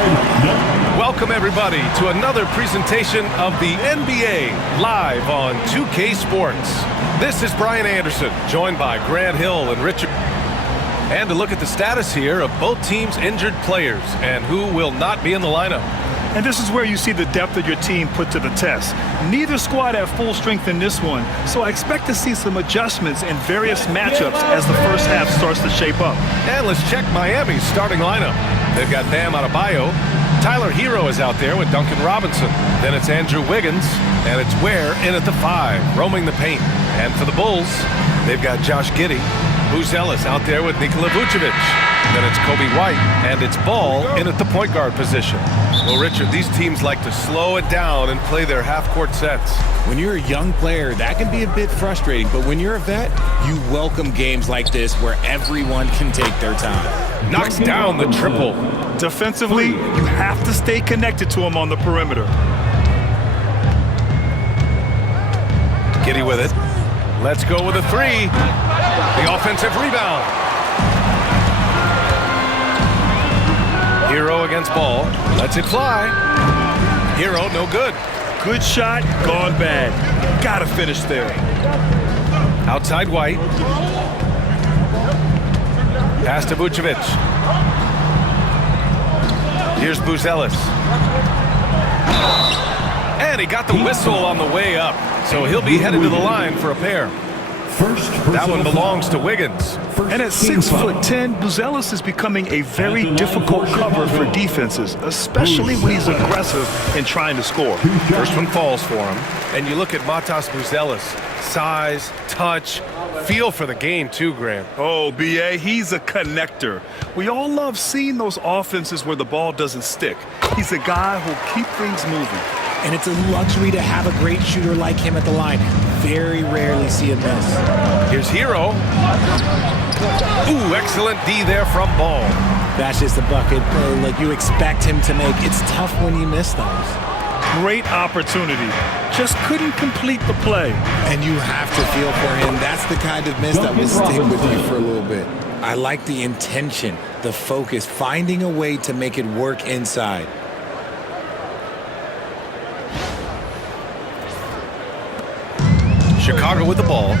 Welcome, everybody, to another presentation of the NBA live on 2K Sports. This is Brian Anderson, joined by Grant Hill and Richard. And to look at the status here of both teams' injured players and who will not be in the lineup. And this is where you see the depth of your team put to the test. Neither squad at full strength in this one, so I expect to see some adjustments in various matchups as the first half starts to shape up. And let's check Miami's starting lineup. They've got Bam Adebayo. Tyler Hero is out there with Duncan Robinson. Then it's Andrew Wiggins, and it's Ware in at the 5, roaming the paint. And for the Bulls, they've got Josh Giddey. Buzelis out there with Nikola Vucevic. Then it's Kobe White, and it's Ball in at the point guard position. Well, Richard, these teams like to slow it down and play their half-court sets. When you're a young player, that can be a bit frustrating, but when you're a vet, you welcome games like this where everyone can take their time. Knocks down the triple. Defensively, you have to stay connected to him on the perimeter. Giddey with it. Let's go with a 3. The offensive rebound. Hero against Ball. Lets it fly. Hero, no good. Good shot, gone bad. Gotta finish there. Outside White. Pass to Vucevic. Here's Buzelis. And he got the whistle on the way up. So he'll be headed to the line for a pair. That one belongs to Wiggins. And at 6'10", Buzelis is becoming a very difficult cover for defenses, especially when he's aggressive in trying to score. First one falls for him. And you look at Matas Buzelis. Size, touch, feel for the game too, Grant. Oh, B.A., he's a connector. We all love seeing those offenses where the ball doesn't stick. He's a guy who'll keep things moving. And it's a luxury to have a great shooter like him at the line. Very rarely see a miss. Here's Hero. Ooh, excellent D there from Ball. That's just a bucket like you expect him to make. It's tough when you miss those. Great opportunity. Just couldn't complete the play. And you have to feel for him. That's the kind of miss that will stick with you for a little bit. I like the intention, the focus, finding a way to make it work inside. Chicago with the ball.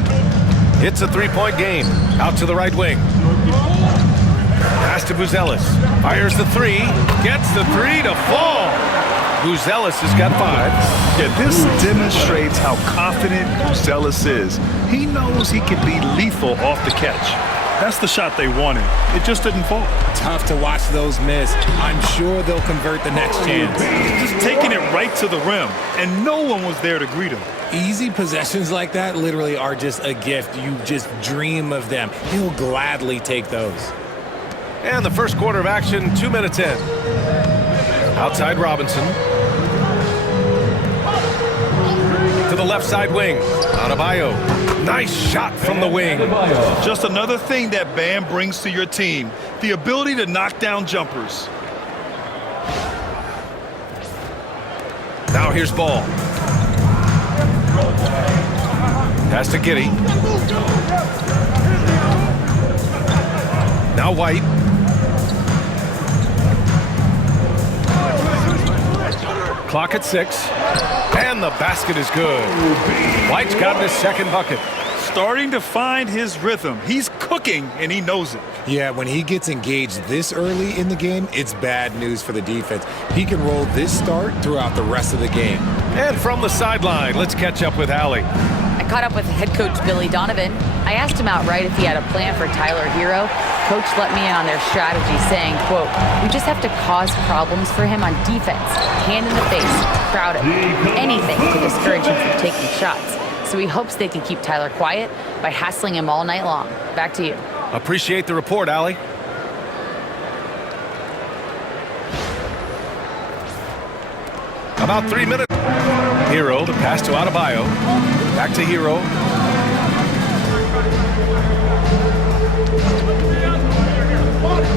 It's a 3-point game. Out to the right wing. Pass to Buzelis. Fires the 3. Gets the 3 to fall. Buzelis has got 5. Yeah, this demonstrates how confident Buzelis is. He knows he can be lethal off the catch. That's the shot they wanted. It just didn't fall. Tough to watch those miss. I'm sure they'll convert the next chance. Just taking it right to the rim, and no one was there to greet him. Easy possessions like that literally are just a gift. You just dream of them. He'll gladly take those. And the first quarter of action, 2 minutes in. Outside Robinson. To the left side wing. Adebayo. Nice shot from the wing. Just another thing that Bam brings to your team. The ability to knock down jumpers. Now here's Ball. Pass to Giddey. Now White. Clock at 6. And the basket is good. White's got his second bucket. Starting to find his rhythm. He's cooking, and he knows it. Yeah, when he gets engaged this early in the game, it's bad news for the defense. He can roll this start throughout the rest of the game. And from the sideline, let's catch up with Allie. I caught up with head coach Billy Donovan. I asked him outright if he had a plan for Tyler Hero. Coach let me in on their strategy, saying, quote, "We just have to cause problems for him on defense. Hand in the face, crowd him, anything to discourage him from taking shots. So he hopes they can keep Tyler quiet by hassling him all night long." Back to you. Appreciate the report, Allie. About 3 minutes. Hero, the pass to Adebayo. Back to Hero.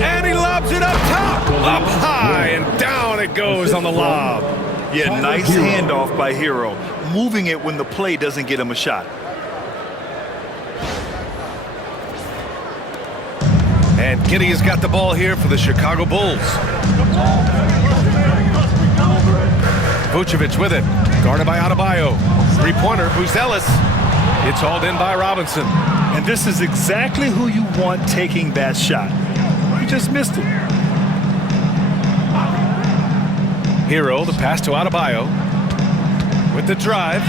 And he lobs it up top. Up high and down it goes on the lob. Yeah, nice handoff by Hero. Moving it when the play doesn't get him a shot. And Giddey has got the ball here for the Chicago Bulls. Vucevic with it. Guarded by Adebayo. Three-pointer, Buzelis. It's hauled in by Robinson. And this is exactly who you want taking that shot. He just missed it. Hero, the pass to Adebayo. With the drive.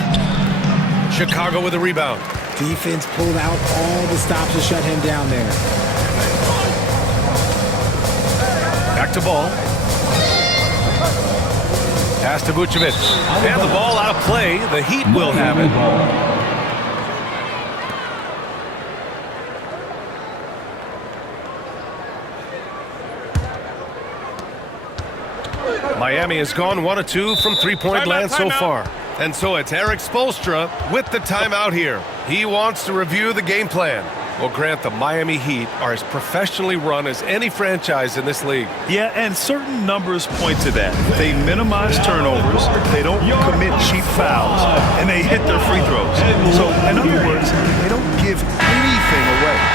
Chicago with a rebound. Defense pulled out all the stops to shut him down there. Back to Ball. Pass to Vucevic. And the ball out of play. The Heat will have it. Miami has gone 1 of 2 from three-point land so far. And so it's Eric Spoelstra with the timeout here. He wants to review the game plan. Well, Grant, the Miami Heat are as professionally run as any franchise in this league. Yeah, and certain numbers point to that. They minimize turnovers, they don't commit cheap fouls, and they hit their free throws. So, in other words, they don't give anything away.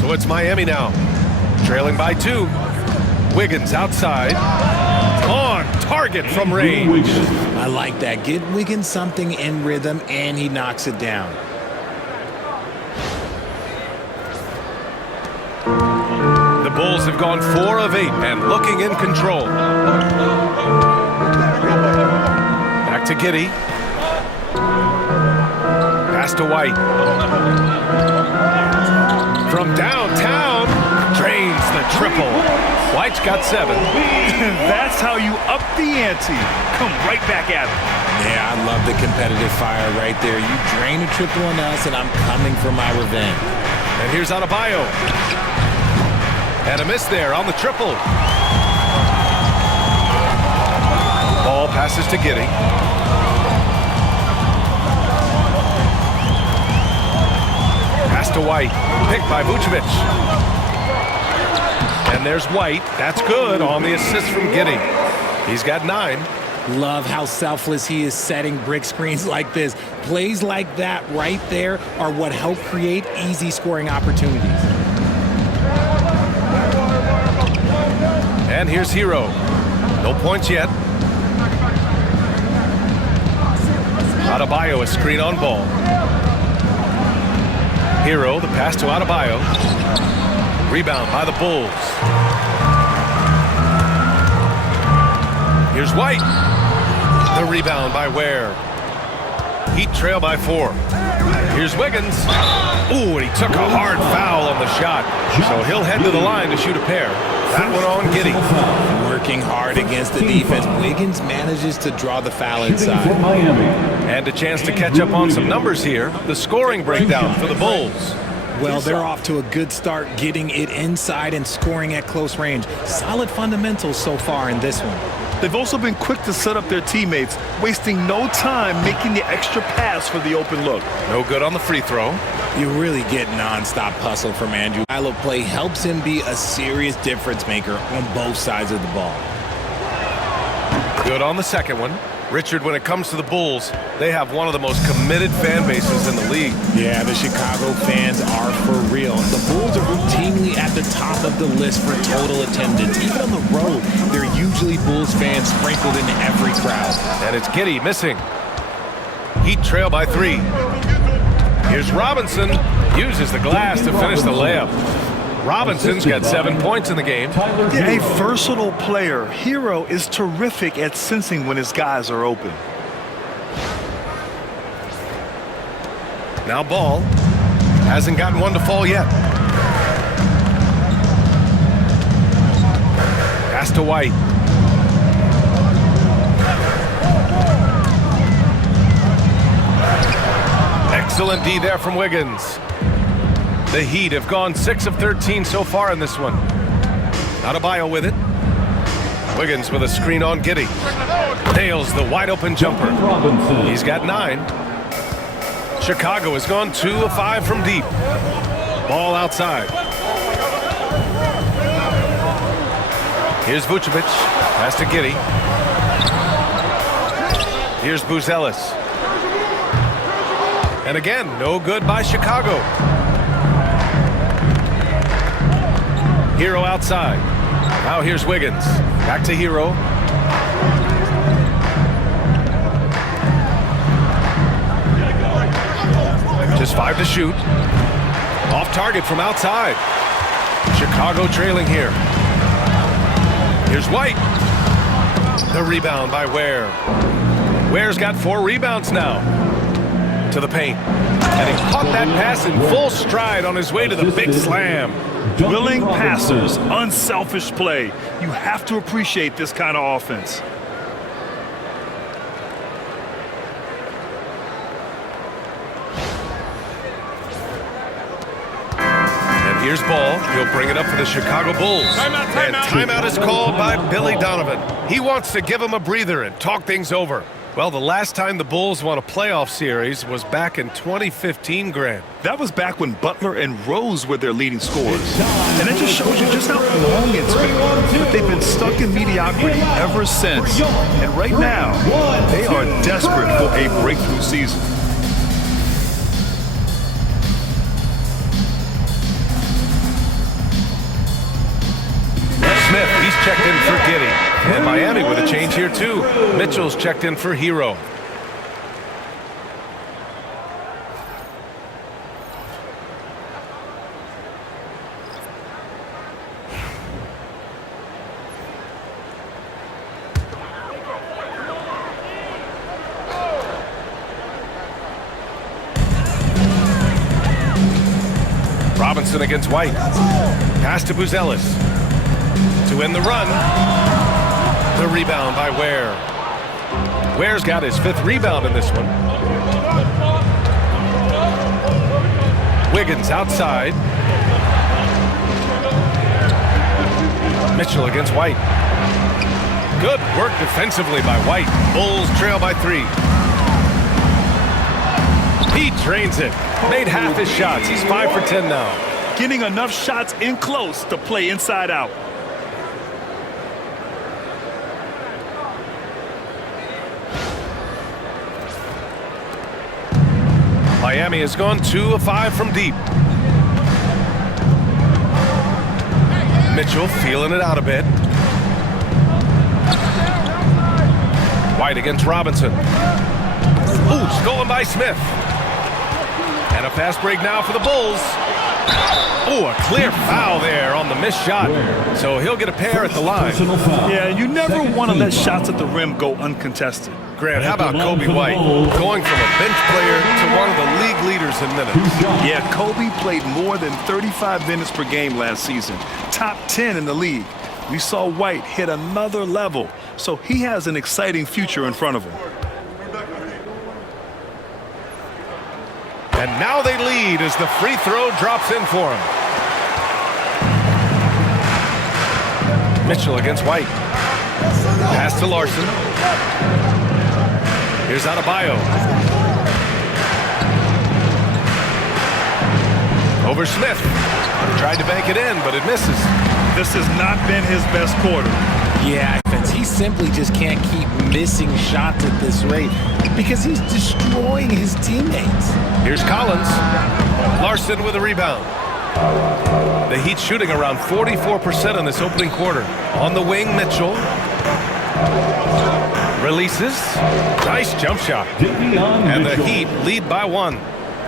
So it's Miami now, trailing by 2. Wiggins outside. On target from range. I like that. Get Wiggins something in rhythm, and he knocks it down. The Bulls have gone 4 of 8 and looking in control. Back to Giddey. Pass to White. From downtown, drains the triple. White's got 7. That's how you up the ante. Come right back at him. Yeah, I love the competitive fire right there. You drain a triple on us, and I'm coming for my revenge. And here's Adebayo. And a miss there on the triple. Ball passes to Giddey. Pass to White. Picked by Vucevic. And there's White. That's good on the assist from Giddey. He's got 9. Love how selfless he is setting brick screens like this. Plays like that right there are what help create easy scoring opportunities. And here's Hero. No points yet. Adebayo, a screen on Ball. Hero, the pass to Adebayo. Rebound by the Bulls. Here's White. The rebound by Ware. Heat trail by 4. Here's Wiggins. Ooh, and he took a hard foul on the shot. So he'll head to the line to shoot a pair. That one on Giddey. Working hard against the defense. Wiggins manages to draw the foul inside. And a chance to catch up on some numbers here. The scoring breakdown for the Bulls. Well, they're off to a good start getting it inside and scoring at close range. Solid fundamentals so far in this one. They've also been quick to set up their teammates, wasting no time making the extra pass for the open look. No good on the free throw. You really get nonstop hustle from Andrew. Style of play helps him be a serious difference maker on both sides of the ball. Good on the second one. Richard, when it comes to the Bulls, they have one of the most committed fan bases in the league. Yeah, the Chicago fans are for real. The Bulls are routinely at the top of the list for total attendance. Even on the road, there are usually Bulls fans sprinkled in every crowd. And it's Giddey missing. Heat trail by 3. Here's Robinson. Uses the glass to finish the layup. Robinson's got 7 points in the game. Yeah, a versatile player. Hero is terrific at sensing when his guys are open. Now Ball hasn't gotten one to fall yet. Pass to White. Excellent D there from Wiggins. The Heat have gone 6 of 13 so far in this one. Adebayo with it. Wiggins with a screen on Giddey. Nails the wide open jumper. He's got 9. Chicago has gone 2 of 5 from deep. Ball outside. Here's Vucevic. Pass to Giddey. Here's Buzelis. And again, no good by Chicago. Hero outside. Now here's Wiggins. Back to Hero. Just 5 to shoot. Off target from outside. Chicago trailing here. Here's White. The rebound by Ware. Ware's got 4 rebounds now. To the paint. And he caught that pass in full stride on his way to the big slam. Willing passers, unselfish play. You have to appreciate this kind of offense. Here's Ball. He'll bring it up for the Chicago Bulls. And timeout is called by Billy Donovan. He wants to give him a breather and talk things over. Well, the last time the Bulls won a playoff series was back in 2015, Grant. That was back when Butler and Rose were their leading scorers. And it just shows you just how long it's been. But they've been stuck in mediocrity ever since. And right now, they are desperate for a breakthrough season. Smith, he's checked in for Giddey. And Miami with a change here, too. Mitchell's checked in for Hero. Robinson against White. Pass to Buzelis. To win the run. The rebound by Ware. Ware's got his 5th rebound in this one. Wiggins outside. Mitchell against White. Good work defensively by White. Bulls trail by 3. He drains it. Made half his shots. He's 5 for 10 now. Getting enough shots in close to play inside out. Miami has gone 2 of 5 from deep. Mitchell feeling it out a bit. White against Robinson. Ooh, stolen by Smith. And a fast break now for the Bulls. Ooh, a clear foul there on the missed shot. So he'll get a pair at the line. Yeah, you never want to let shots at the rim go uncontested. Grant, how about Kobe White going from a bench player to one of the league leaders in minutes? Yeah, Kobe played more than 35 minutes per game last season. Top 10 in the league. We saw White hit another level, so he has an exciting future in front of him. And now they lead as the free throw drops in for him. Mitchell against White. Pass to Larson. Here's Adebayo. Over Smith. Tried to bank it in, but it misses. This has not been his best quarter. Yeah, he simply just can't keep missing shots at this rate because he's destroying his teammates. Here's Collins. Larson with a rebound. The Heat shooting around 44% in this opening quarter. On the wing, Mitchell. Releases. Nice jump shot. And the Heat lead by 1.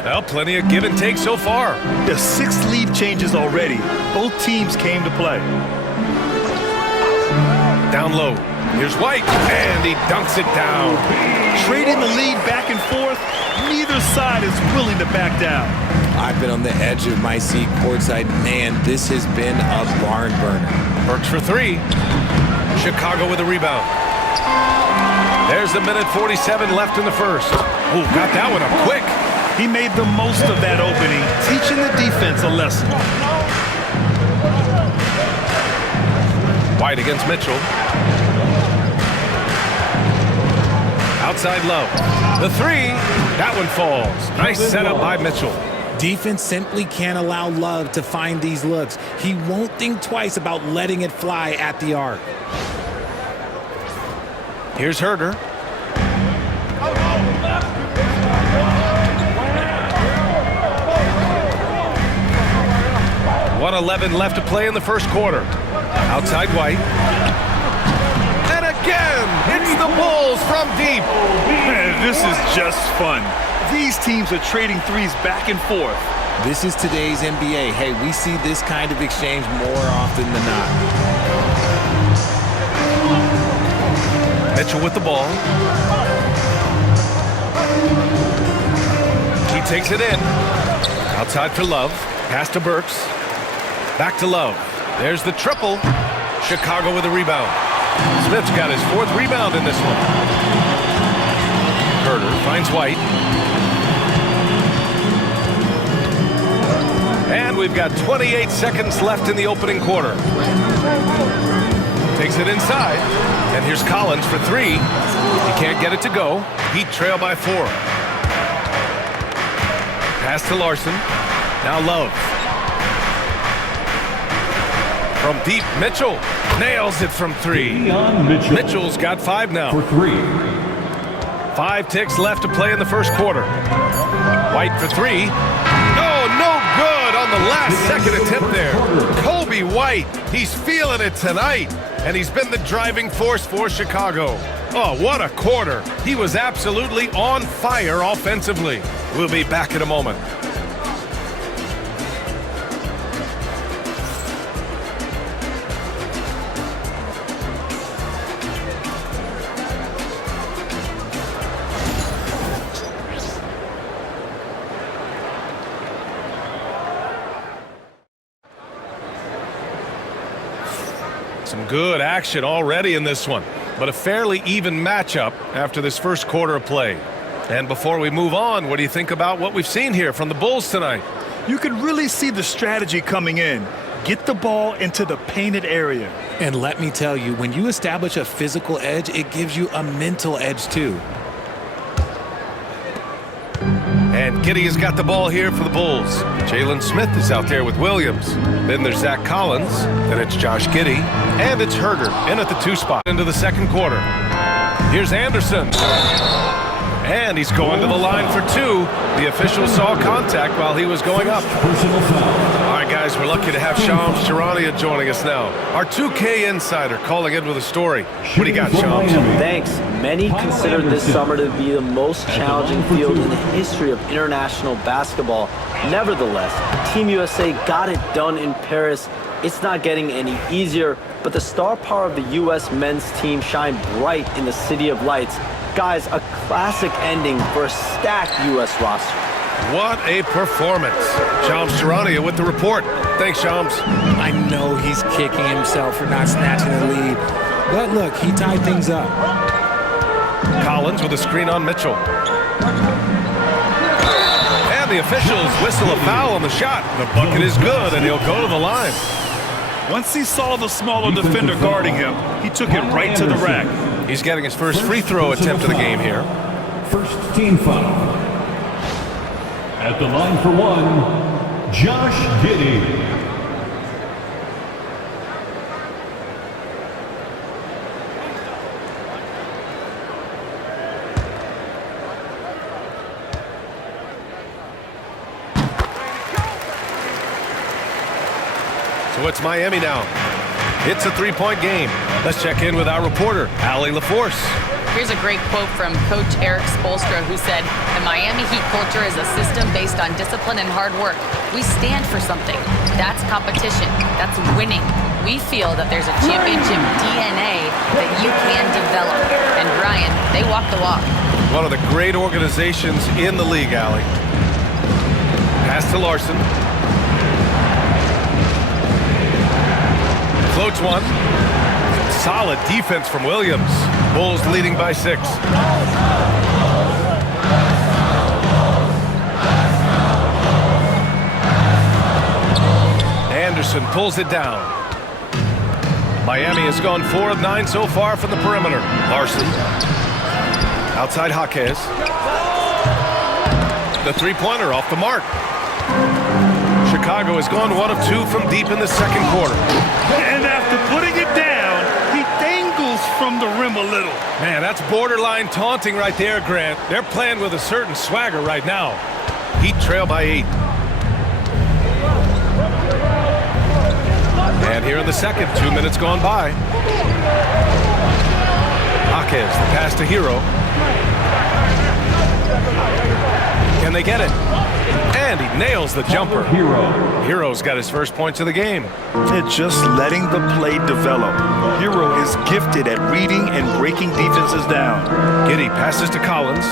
Well, plenty of give and take so far. There's 6 lead changes already. Both teams came to play. Down low. Here's White. And he dunks it down. Trading the lead back and forth, neither side is willing to back down. I've been on the edge of my seat courtside. Man, this has been a barn burner. Works for 3. Chicago with a rebound. There's a minute 47 left in the first. Oh, got that one up quick. He made the most of that opening, teaching the defense a lesson. White against Mitchell. Outside low. The 3. That one falls. Nice setup by Mitchell. Defense simply can't allow Love to find these looks. He won't think twice about letting it fly at the arc. Here's Herder. .111 left to play in the first quarter. Outside White. And again, it's the Bulls from deep. Man, this is just fun. These teams are trading threes back and forth. This is today's NBA. Hey, we see this kind of exchange more often than not. Mitchell with the ball. He takes it in. Outside for Love. Pass to Burks. Back to Love. There's the triple. Chicago with a rebound. Smith's got his 4th rebound in this one. Herder finds White. And we've got 28 seconds left in the opening quarter. Takes it inside. And here's Collins for 3. He can't get it to go. Heat trail by 4. Pass to Larson. Now Love. From deep, Mitchell nails it from 3. Mitchell's got 5 now. For 3. 5 ticks left to play in the first quarter. White for 3. Oh, no good on the last second attempt there. Kobe White, he's feeling it tonight. And he's been the driving force for Chicago. Oh, what a quarter. He was absolutely on fire offensively. We'll be back in a moment. Some good action already in this one, but a fairly even matchup after this first quarter of play. And before we move on, what do you think about what we've seen here from the Bulls tonight? You can really see the strategy coming in. Get the ball into the painted area. And let me tell you, when you establish a physical edge, it gives you a mental edge too. And Giddey has got the ball here for the Bulls. Jalen Smith is out there with Williams. Then there's Zach Collins. Then it's Josh Giddey. And it's Herder in at the 2 spot into the second quarter. Here's Anderson. And he's going to the line for 2. The official saw contact while he was going up. Personal foul. All right, guys, we're lucky to have Shams Charania joining us now. Our 2K insider calling in with a story. What do you got, Shams? Thanks. Many consider this summer to be the most challenging field in the history of international basketball. Nevertheless, Team USA got it done in Paris. It's not getting any easier, but the star power of the U.S. men's team shined bright in the City of Lights. Guys, a classic ending for a stacked U.S. roster. What a performance. Shams Charania with the report. Thanks, Shams. I know he's kicking himself for not snatching the lead. But look, he tied things up. Collins with a screen on Mitchell. And the officials whistle a foul on the shot. The bucket is good, and he'll go to the line. Once he saw the smaller defender guarding him, he took it right to the rack. He's getting his first free throw attempt of the game here. First team foul. At the line for 1, Josh Giddey. So it's Miami now. It's a 3-point game. Let's check in with our reporter, Allie LaForce. Here's a great quote from Coach Eric Spoelstra, who said, "The Miami Heat culture is a system based on discipline and hard work. We stand for something. That's competition. That's winning. We feel that there's a championship DNA that you can develop." And Brian, they walk the walk. One of the great organizations in the league, Allie. Pass to Larson. Floats one. Solid defense from Williams. Bulls leading by 6. Anderson pulls it down. Miami has gone 4 of 9 so far from the perimeter. Larson. Outside Jaquez. The 3-pointer off the mark. Chicago has gone 1 of 2 from deep in the second quarter. And after putting it down, he dangles from the rim a little. Man, that's borderline taunting right there, Grant. They're playing with a certain swagger right now. Heat trail by 8. And here in the second, 2 minutes gone by. Jaquez, the pass to Hero. Can they get it? And he nails the jumper. Hero's got his first points of the game. They're just letting the play develop. Hero is gifted at reading and breaking defenses down. Giddey passes to Collins.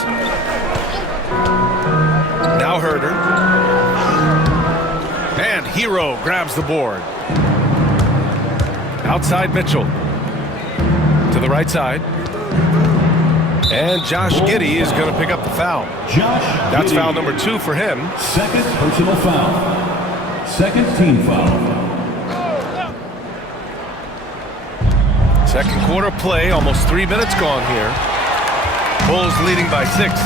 Now Herder. And Hero grabs the board. Outside Mitchell. To the right side. And Josh Giddey is going to pick up the foul. That's foul number 2 for him. Second personal foul. Second team foul. Second quarter play, almost 3 minutes gone here. Bulls leading by 6.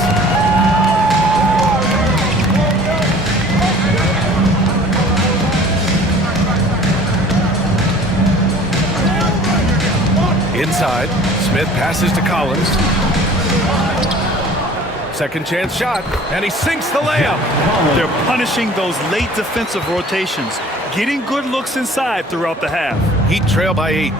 Inside, Smith passes to Collins. Second chance shot, and he sinks the layup. They're punishing those late defensive rotations, getting good looks inside throughout the half. Heat trail by 8.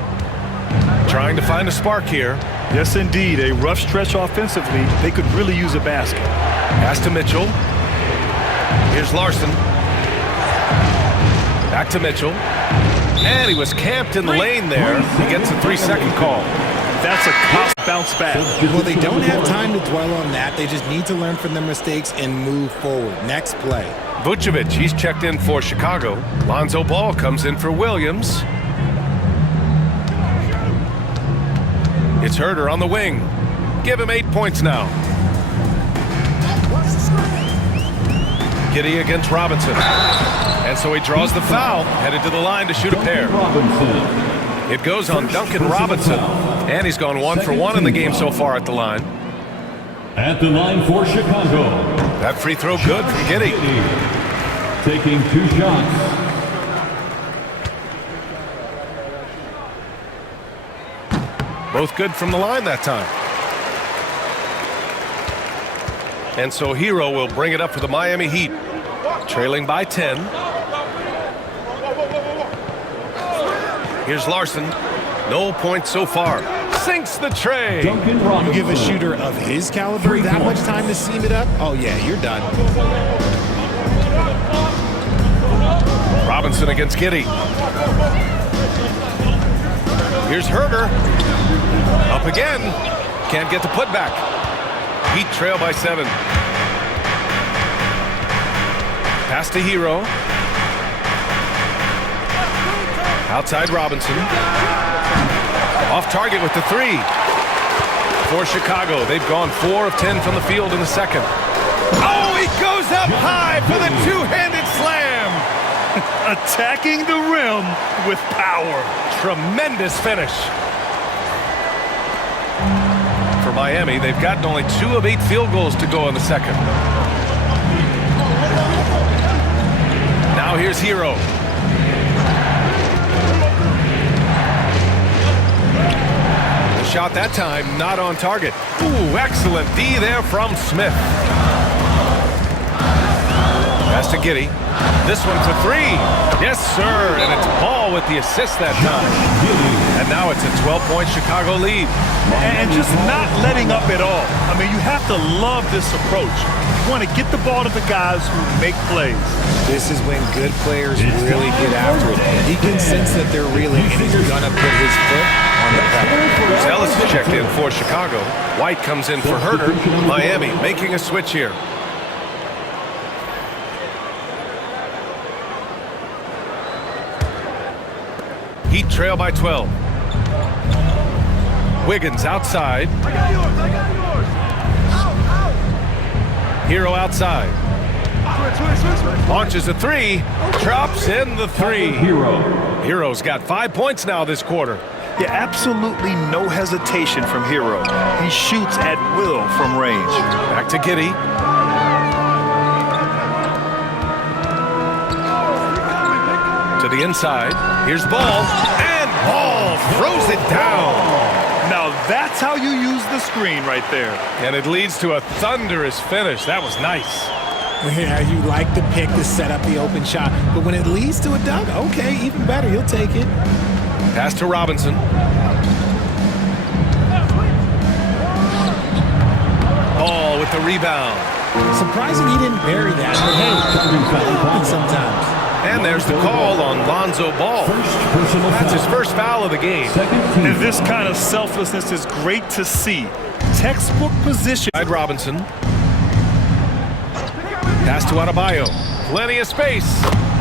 Trying to find a spark here. Yes, indeed. A rough stretch offensively. They could really use a basket. Pass to Mitchell. Here's Larson. Back to Mitchell. And he was camped in the lane there. He gets a 3-second call. That's a tough bounce back. Well, they don't have time to dwell on that. They just need to learn from their mistakes and move forward. Next play. Vucevic, he's checked in for Chicago. Lonzo Ball comes in for Williams. It's Herder on the wing. Give him 8 points now. Giddey against Robinson. And so he draws the foul, headed to the line to shoot a pair. It goes on Duncan Robinson. And he's gone 1 for 1 in the game so far at the line. At the line for Chicago. That free throw good from Giddey. Taking 2 shots. Both good from the line that time. And so Hero will bring it up for the Miami Heat. Trailing by 10. Here's Larson. No points so far. Sinks the tray. You give a shooter of his caliber that much time to seam it up? Oh, yeah, you're done. Robinson against Giddey. Here's Herder. Up again. Can't get the putback. Heat trail by 7. Pass to Hero. Outside Robinson. Off target with the 3. For Chicago, they've gone 4 of 10 from the field in the second. Oh, he goes up high for the two-handed slam. Attacking the rim with power. Tremendous finish. For Miami, they've gotten only 2 of 8 field goals to go in the second. Now here's Hero. The shot that time not on target. Ooh, excellent D there from Smith. Pass to Giddey. This one for 3. Yes, sir. And it's Ball with the assist that time. And now it's a 12-point Chicago lead. And just not letting up at all. I mean, you have to love this approach. You want to get the ball to the guys who make plays. This is when good players really get after it. He can sense that they're reeling, and he's going to put his foot on the pedal. Ellis is checked in for Chicago. White comes in for Herder. Miami making a switch here. Heat trail by 12. Wiggins outside. Hero outside. Launches a 3. Drops in the 3. Hero's got 5 points now this quarter. Yeah, absolutely no hesitation from Hero. He shoots at will from range. Back to Giddey. the inside. Here's Ball, and Ball throws it down. Now that's how you use the screen right there. And it leads to a thunderous finish. That was nice. Yeah, you like the pick to set up the open shot, but when it leads to a dunk, okay, even better, he'll take it. Pass to Robinson. Ball with the rebound. Surprising he didn't bury that, but hey, it happens sometimes. And there's the call on Lonzo Ball. That's his first foul of the game. And this kind of selflessness is great to see. Textbook position. Robinson. Pass to Adebayo. Plenty of space.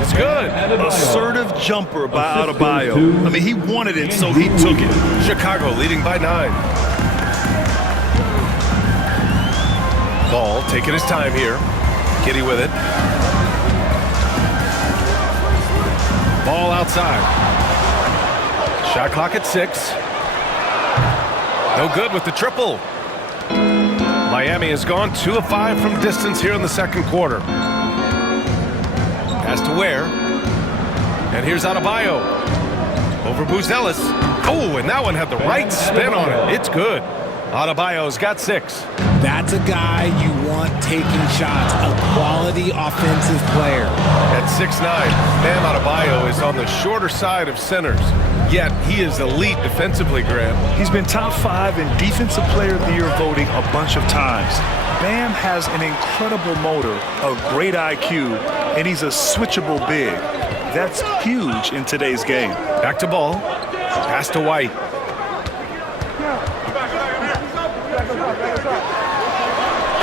It's good. Assertive jumper by Adebayo. I mean, he wanted it, so he took it. Chicago leading by 9. Ball taking his time here. Giddy with it. Ball outside. Shot clock at 6. No good with the triple. Miami has gone 2 of 5 from distance here in the second quarter. Pass to Ware. And here's Adebayo. Over Buzelis. Oh, and that one had the right spin on it. It's good. Adebayo's got 6. That's a guy you want taking shots, a quality offensive player. At 6'9", Bam Adebayo is on the shorter side of centers, yet he is elite defensively, Graham. He's been top 5 in Defensive Player of the Year voting a bunch of times. Bam has an incredible motor, a great IQ, and he's a switchable big. That's huge in today's game. Back to Ball. Pass to White.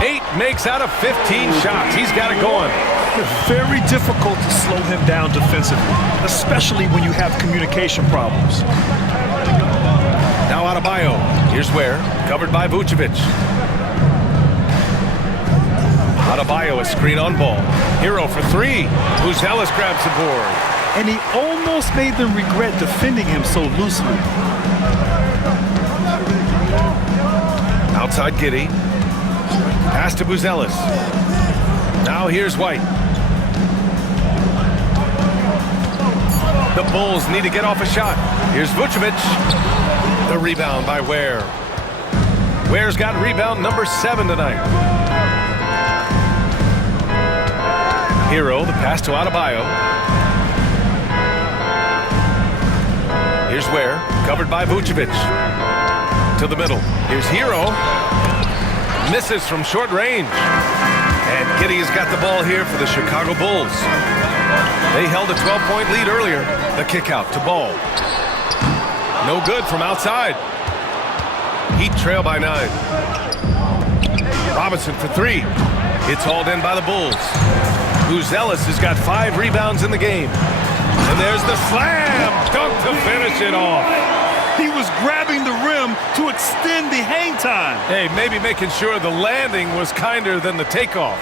Eight makes out of 15 shots. He's got it going. Very difficult to slow him down defensively, especially when you have communication problems. Now Adebayo. Here's Ware. Covered by Vucevic. Adebayo, a screen on Ball. Hero for 3. Buzelis grabs the board. And he almost made them regret defending him so loosely. Outside Giddy. Pass to Buzelis. Now here's White. The Bulls need to get off a shot. Here's Vucevic. The rebound by Ware. Ware's got rebound number 7 tonight. Hero, the pass to Adebayo. Here's Ware, covered by Vucevic. To the middle. Here's Hero. Misses from short range. And Giddy has got the ball here for the Chicago Bulls. They held a 12-point lead earlier. The kick out to Ball. No good from outside. Heat trail by 9. Robinson for 3. It's hauled in by the Bulls. Buzelis has got 5 rebounds in the game. And there's the slam dunk to finish it off. He was grabbing the rim to extend the hang time. Hey, maybe making sure the landing was kinder than the takeoff.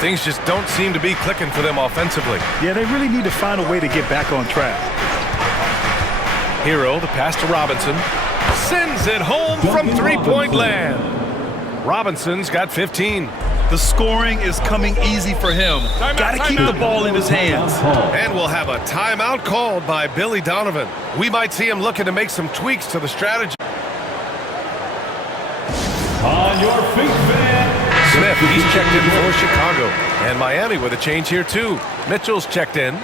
Things just don't seem to be clicking for them offensively. Yeah, they really need to find a way to get back on track. Hero, the pass to Robinson. Sends it home from three-point land. Robinson's got 15. The scoring is coming easy for him. Got to keep the ball in his hands. And we'll have a timeout called by Billy Donovan. We might see him looking to make some tweaks to the strategy. On your feet, man. Smith, he's checked in for Chicago. And Miami with a change here, too. Mitchell's checked in.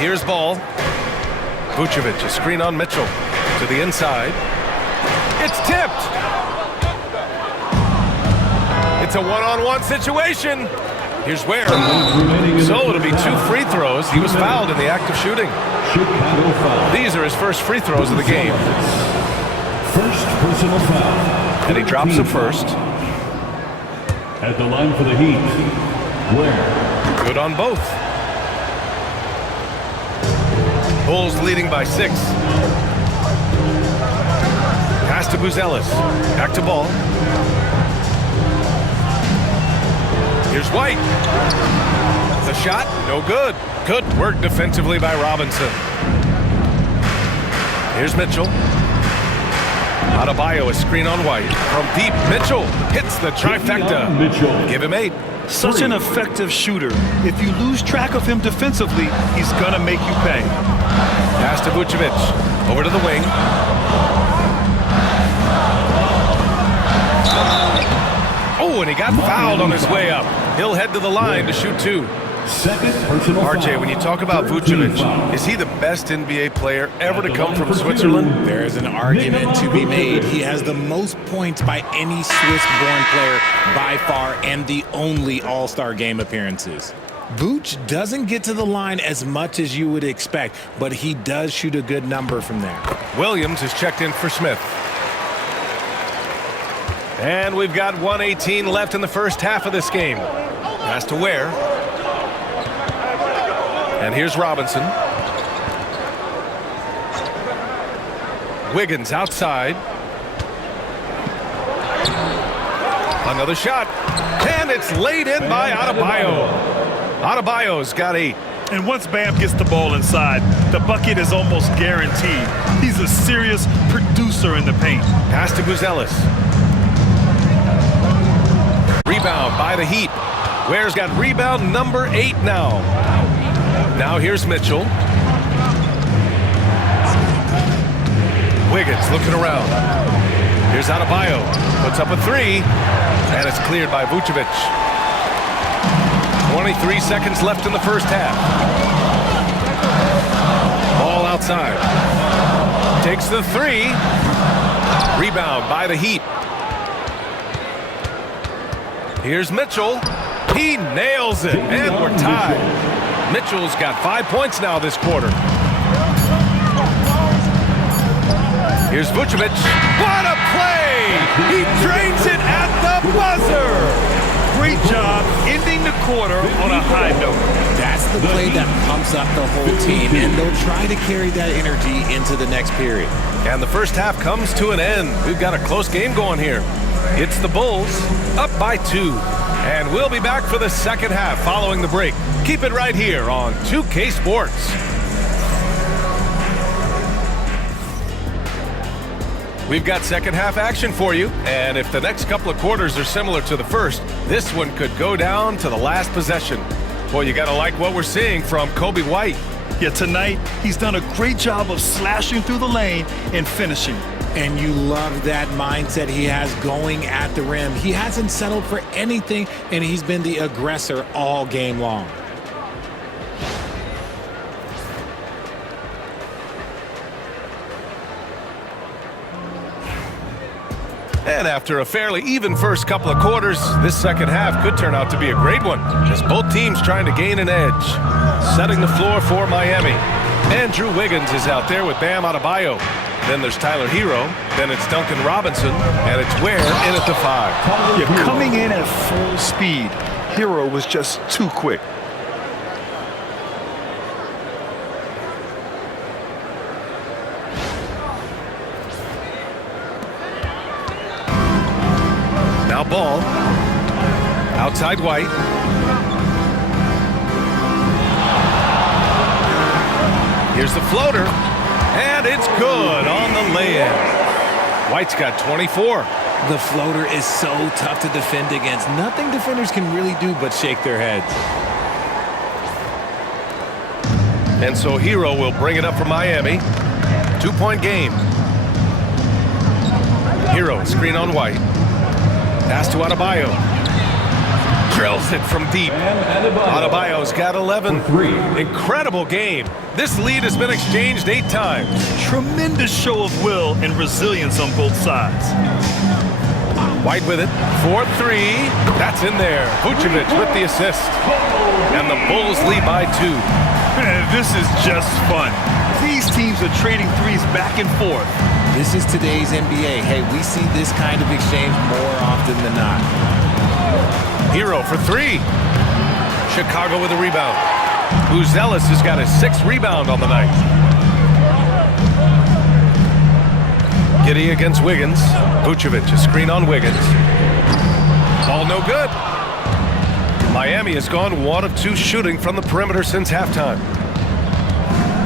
Here's Ball. Vucevic, a screen on Mitchell. To the inside. It's tipped. It's a one-on-one situation. Here's Ware. So it'll be 2 free throws. He was fouled in the act of shooting. These are his first free throws of the game. First personal foul. And he drops the first. At the line for the Heat, Ware. Good on both. Bulls leading by 6. Pass to Buzelis. Back to Ball. Here's White. The shot, no good. Good work defensively by Robinson. Here's Mitchell. Adebayo, a screen on White. From deep, Mitchell hits the trifecta. Give him 8. Such an effective shooter. If you lose track of him defensively, he's gonna make you pay. Pass to Vucevic. Over to the wing. Oh, and he got fouled on his way up. He'll head to the line to shoot 2. Second personal RJ, foul. when you talk about Vucevic, is he the best NBA player ever to come from Switzerland? There is an argument to be made. He has the most points by any Swiss-born player by far and the only All-Star game appearances. Vooch doesn't get to the line as much as you would expect, but he does shoot a good number from there. Williams is checked in for Smith. And we've got 1:18 left in the first half of this game. Pass to Ware. And here's Robinson. Wiggins outside. Another shot. And it's laid in by Adebayo. Adebayo's got 8. And once Bam gets the ball inside, the bucket is almost guaranteed. He's a serious producer in the paint. Pass to Buzelis. Rebound by the Heat. Ware's got rebound number 8 now. Now here's Mitchell. Wiggins looking around. Here's Adebayo. Puts up a 3. And it's cleared by Vucevic. 23 seconds left in the first half. Ball outside. Takes the 3. Rebound by the Heat. Here's Mitchell. He nails it. And we're tied. Mitchell's got 5 points now this quarter. Here's Vucevic. What a play! He drains it at the buzzer! Great job ending the quarter on a high note. That's the play that pumps up the whole team, and they'll try to carry that energy into the next period. And the first half comes to an end. We've got a close game going here. It's the Bulls up by 2. And we'll be back for the second half following the break. Keep it right here on 2K Sports. We've got second half action for you. And if the next couple of quarters are similar to the first, this one could go down to the last possession. Boy, you got to like what we're seeing from Kobe White. Yeah, tonight, he's done a great job of slashing through the lane and finishing. And you love that mindset he has going at the rim. He hasn't settled for anything, and he's been the aggressor all game long. And after a fairly even first couple of quarters, this second half could turn out to be a great one, as both teams trying to gain an edge. Setting the floor for Miami. Andrew Wiggins is out there with Bam Adebayo. Then there's Tyler Hero. Then it's Duncan Robinson. And it's Ware in at the 5. Yeah, coming in at full speed, Hero was just too quick. Now Ball. Outside White. Here's the floater. And it's good on the lay-in. White's got 24. The floater is so tough to defend against. Nothing defenders can really do but shake their heads. And so Hero will bring it up for Miami. 2-point game. Hero, screen on White. Pass to Adebayo. Drills it from deep. Adebayo's got 11. Incredible game. This lead has been exchanged 8 times. Tremendous show of will and resilience on both sides. White with it. 4-3. That's in there. Vucevic with the assist. And the Bulls lead by 2. Man, this is just fun. These teams are trading threes back and forth. This is today's NBA. Hey, we see this kind of exchange more often than not. Hero for 3. Chicago with a rebound. Buzelis has got his 6th rebound on the night. Giddey against Wiggins. Vucevic, a screen on Wiggins. Ball no good. Miami has gone 1 of 2 shooting from the perimeter since halftime.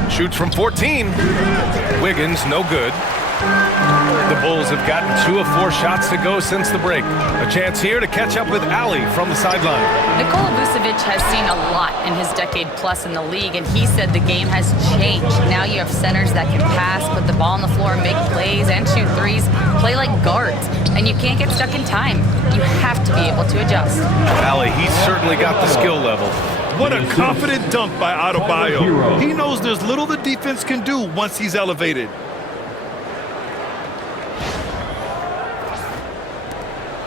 Shoots from 14. Wiggins, no good. The Bulls have gotten 2 of 4 shots to go since the break. A chance here to catch up with Ali from the sideline. Nikola Vucevic has seen a lot in his decade plus in the league, and he said the game has changed. Now you have centers that can pass, put the ball on the floor, make plays, and shoot threes, play like guards. And you can't get stuck in time. You have to be able to adjust. Ali, he's certainly got the skill level. What a confident dunk by Adebayo. He knows there's little the defense can do once he's elevated.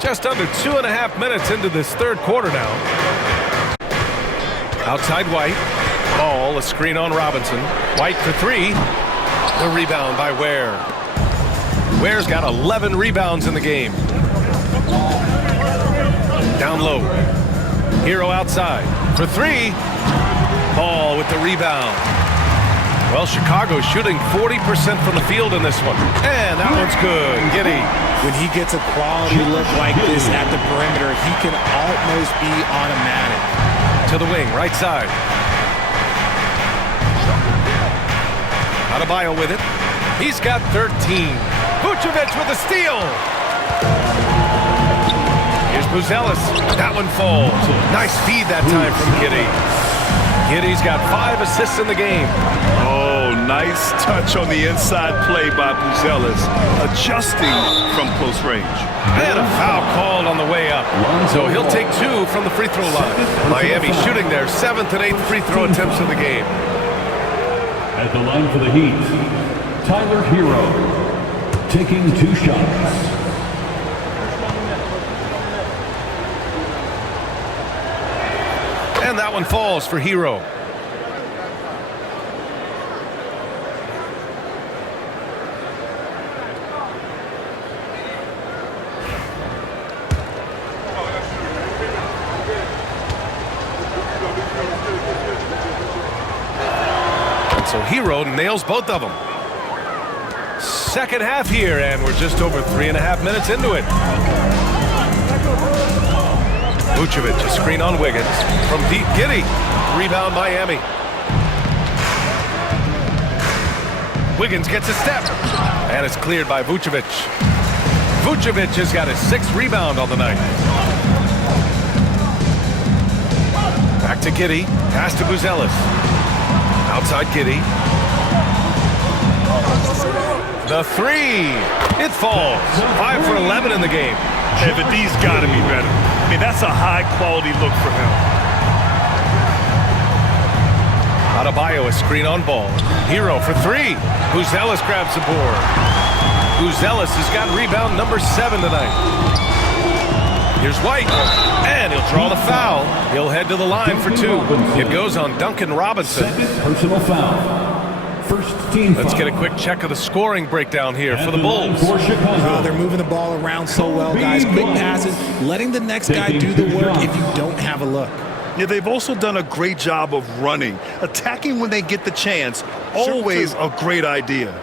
Just under 2.5 minutes into this third quarter now. Outside White. Ball, a screen on Robinson. White for 3. The rebound by Ware. Ware's got 11 rebounds in the game. Down low. Hero outside for 3. Ball with the rebound. Well, Chicago's shooting 40% from the field in this one. And that one's good. Giddey. When he gets a quality look like this at the perimeter, he can almost be automatic. To the wing, right side. Adebayo with it. He's got 13. Vucevic with a steal. Here's Buzelis. That one falls. Nice feed that time from Giddey. Giddey's got 5 assists in the game. Oh, nice touch on the inside play by Buzelis, adjusting from close range. And a foul called on the way up. So he'll take 2 from the free throw line. Miami shooting their 7th and 8th free throw attempts of the game. At the line for the Heat, Tyler Hero, taking 2 shots. And that one falls for Hero. And so Hero nails both of them. Second half here, and we're just over 3.5 minutes into it. Vucevic, a screen on Wiggins. From deep, Giddey. Rebound, Miami. Wiggins gets a step. And it's cleared by Vucevic. Vucevic has got his 6th rebound on the night. Back to Giddey. Pass to Buzelis. Outside Giddey. The 3. It falls. 5 for 11 in the game. But D's got to be better. I mean, that's a high-quality look for him. Adebayo, a screen on ball. Hero for 3. Buzelis grabs the board. Buzelis has got rebound number 7 tonight. Here's White. And he'll draw the foul. He'll head to the line for 2. It goes on Duncan Robinson. Second personal foul. First team Let's foul. get a quick check of the scoring breakdown here for the Bulls. For Chicago. They're moving the ball around so well, guys. Quick passes, letting the next guy do the work if you don't have a look. Yeah, they've also done a great job of running. Attacking when they get the chance, always a great idea.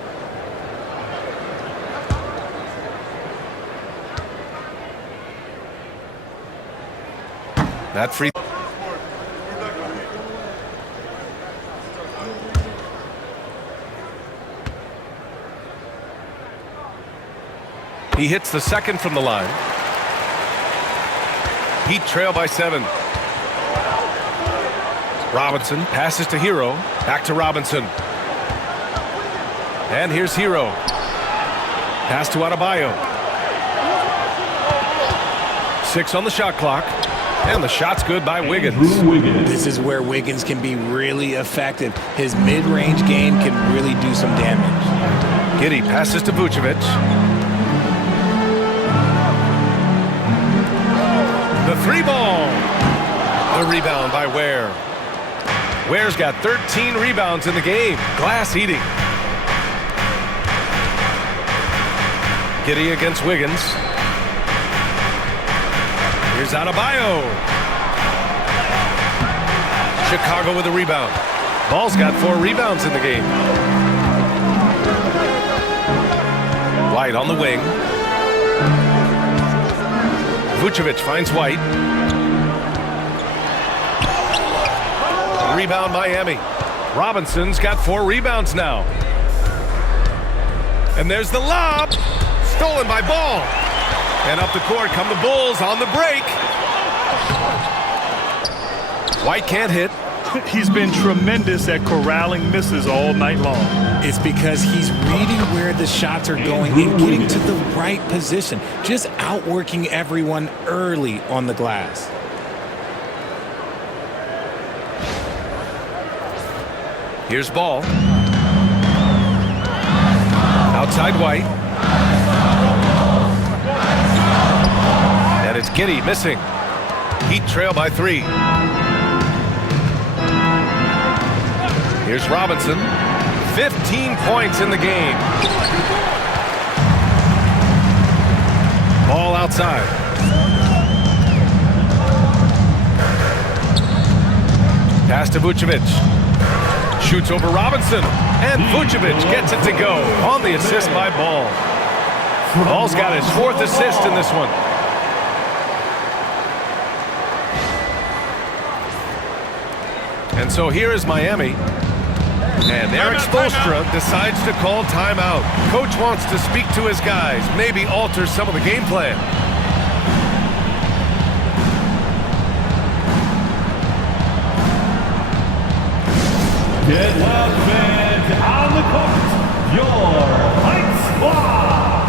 That free. He hits the second from the line. Heat trail by 7. Robinson passes to Hero. Back to Robinson. And here's Hero. Pass to Adebayo. 6 on the shot clock. And the shot's good by Wiggins. This is where Wiggins can be really effective. His mid-range game can really do some damage. Giddey passes to Vucevic. The 3 ball. The rebound by Ware. Ware's got 13 rebounds in the game. Glass eating. Giddey against Wiggins. Here's Adebayo. Chicago with a rebound. Ball's got 4 rebounds in the game. White on the wing. Vucevic finds White. rebound Miami. Robinson's got 4 rebounds now. And there's the lob. Stolen by Ball. And up the court come the Bulls on the break. White can't hit. He's been tremendous at corralling misses all night long. It's because he's reading where the shots are going and getting to the right position, just outworking everyone early on the glass. Here's Ball. Outside White. And it's Giddey missing. Heat trail by 3. Here's Robinson. 15 points in the game. Ball outside. Pass to Vucevic. Shoots over Robinson. And Vucevic gets it to go on the assist by Ball. Ball's got his 4th assist in this one. And so here is Miami. And Eric Spoelstra decides to call timeout. Coach wants to speak to his guys, maybe alter some of the game plan. Get loud, fans, on the court, your Heights Squad.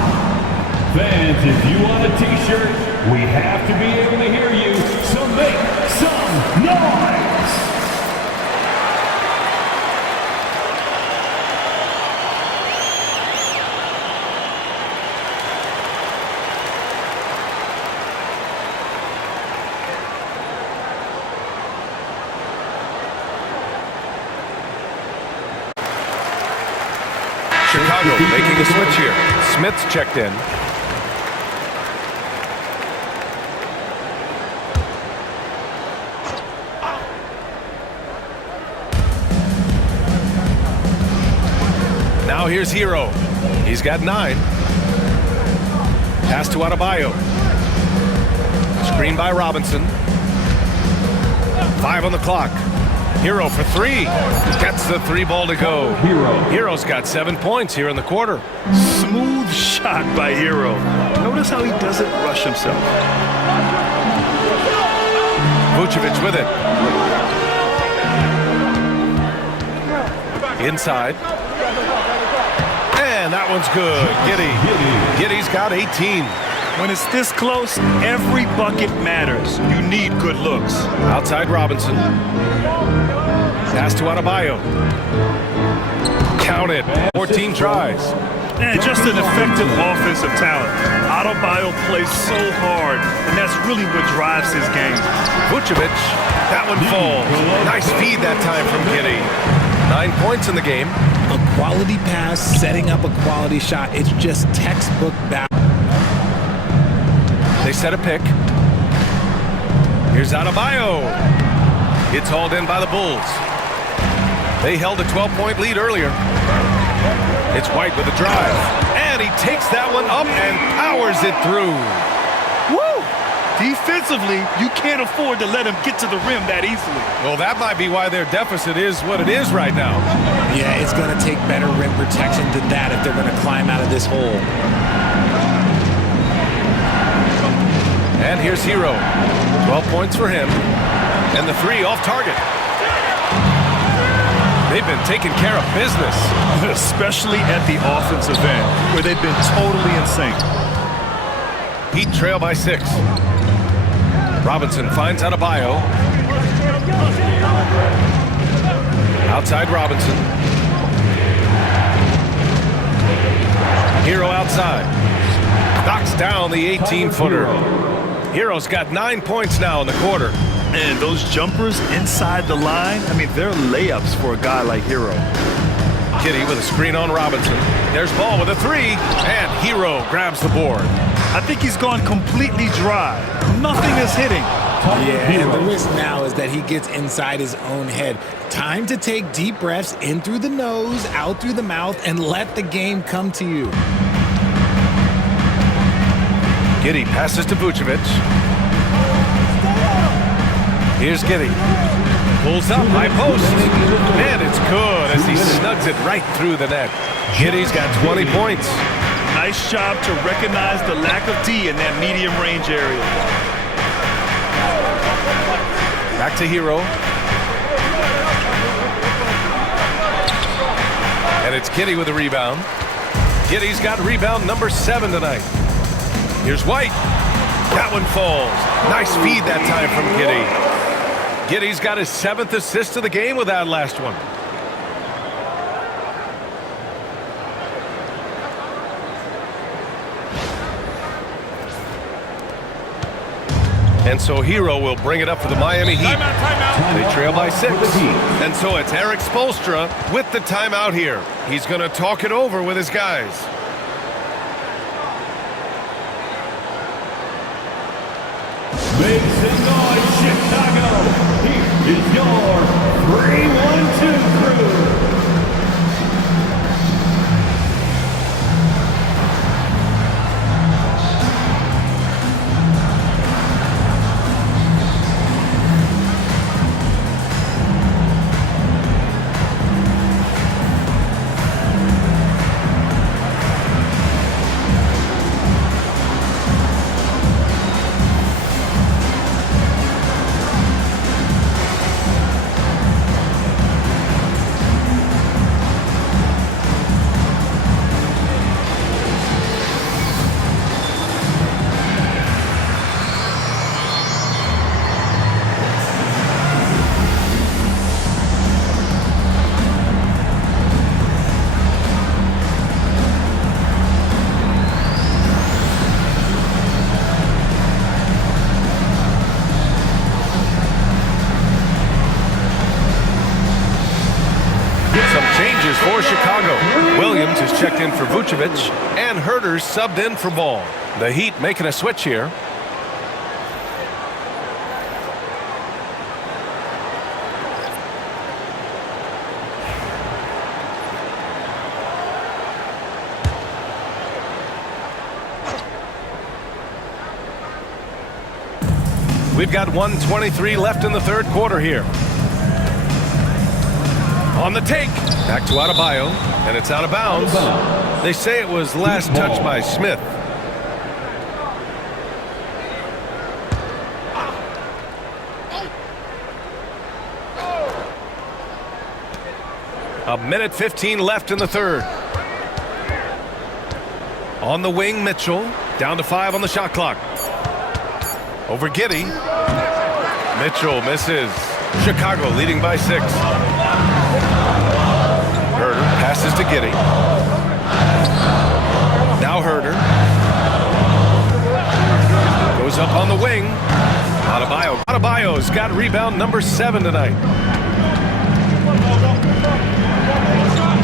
Fans, if you want a t-shirt, we have to be able to hear you, so make some noise. Chicago making a switch here. Smith's checked in. Now here's Hero. He's got 9. Pass to Adebayo. Screen by Robinson. 5 on the clock. Hero for 3. Gets the 3 ball to go. Hero's got 7 points here in the quarter. Smooth shot by Hero. Notice how he doesn't rush himself. Vucevic with it. Inside. And that one's good. Giddey's got 18. When it's this close, every bucket matters. You need good looks. Outside Robinson. Pass to Adebayo. Count it. 14 tries. And just an effective offensive talent. Adebayo plays so hard, and that's really what drives his game. Vucevic. That one falls. Nice feed that time from Giddey. 9 points in the game. A quality pass, setting up a quality shot. It's just textbook basketball. They set a pick. Here's Adebayo. It's hauled in by the Bulls. They held a 12-point lead earlier. It's White with a drive. And he takes that one up and powers it through. Woo! Defensively, you can't afford to let him get to the rim that easily. Well, that might be why their deficit is what it is right now. Yeah, it's going to take better rim protection than that if they're going to climb out of this hole. And here's Hero. 12 points for him. And the 3 off target. They've been taking care of business. Especially at the offensive end, where they've been totally in sync. Heat trail by 6. Robinson finds Adebayo. Outside Robinson. Hero outside. Knocks down the 18-footer. Hero's got 9 points now in the quarter. And those jumpers inside the line, I mean, they're layups for a guy like Hero. Giddey with a screen on Robinson. There's Ball with a 3, and Hero grabs the board. I think he's gone completely dry. Nothing is hitting. Yeah, and the risk now is that he gets inside his own head. Time to take deep breaths in through the nose, out through the mouth, and let the game come to you. Giddey passes to Vucevic. Here's Giddey. Pulls up, high post. And it's good as he snugs it right through the net. Giddy's got 20 points. Nice job to recognize the lack of D in that medium range area. Back to Hero. And it's Giddy with a rebound. Giddy's got rebound number 7 tonight. Here's White. That one falls. Nice feed that time from Giddy. Giddy's got his 7th assist of the game with that last one. And so Hero will bring it up for the Miami Heat. They trail by 6. And so it's Eric Spoelstra with the timeout here. He's going to talk it over with his guys. Make some noise, Chicago. Here is your 3-1-2 crew. For Chicago, Williams is checked in for Vucevic, and Herter's subbed in for Ball. The Heat making a switch here. We've got 1:23 left in the third quarter here. On the take, back to Adebayo, and it's out of bounds. They say it was last touched by Smith. A minute 15 left in the third. On the wing, Mitchell, down to 5 on the shot clock. Over Giddy. Mitchell misses. Chicago leading by 6. Herter passes to Giddy. Now Herter. Goes up on the wing. Adebayo. Adebayo's got rebound number 7 tonight.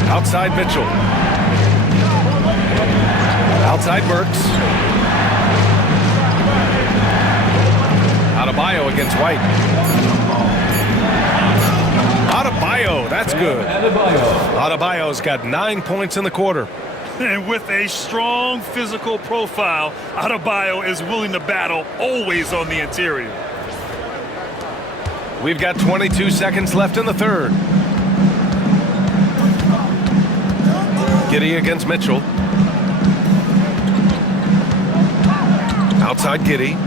Outside Mitchell. Outside Burks. Adebayo against White. Adebayo, that's good. Adebayo's got 9 points in the quarter. And with a strong physical profile, Adebayo is willing to battle, always on the interior. We've got 22 seconds left in the third. Giddy against Mitchell. Outside Giddy.